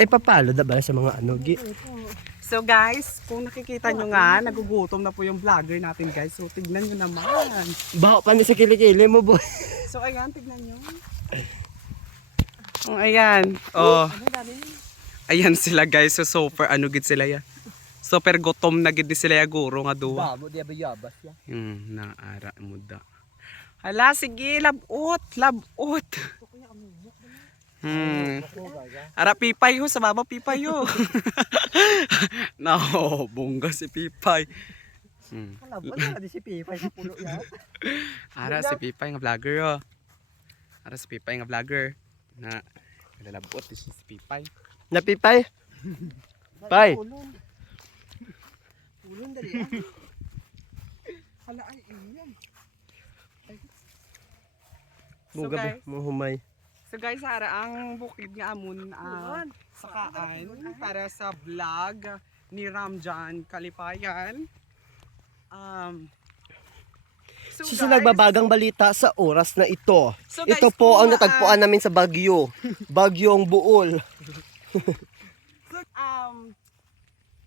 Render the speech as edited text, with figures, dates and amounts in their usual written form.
Eh, papalo na ba sa mga ano? So guys, kung nakikita nyo nga, nagugutom na po yung vlogger natin guys. So tignan nyo naman. Baho pa ni sa kilikili mo, boy. So ayan, tignan nyo. Oh, ayan. Oh. Ayan sila guys. So super ano gid sila ya. Super gutom na gid sila ya guro nga duwa. Bamo, di abayabas ya. Naara muda. Hala, sige, labot, labot. Ara pipay ho, sa baba pipay ho. No, bongga si pipay. Kalabot na di si Pipay sa pulo ya. Ara si pipay nga vlogger ho. Ara si pipay nga vlogger. Na lalabot si pipay. Na Pipay? Pay. Ulon dali ah. Hala ay iyan. Buga ba? Muhumay. So guys, ara ang bukid nga amon sakaan para sa vlog ni Ramjan Kalipayan. So Sisi guys, nagbabagang balita sa oras na ito. So guys, Ito po kung, ang natagpuan namin sa Bagyo. Bagyong Buol.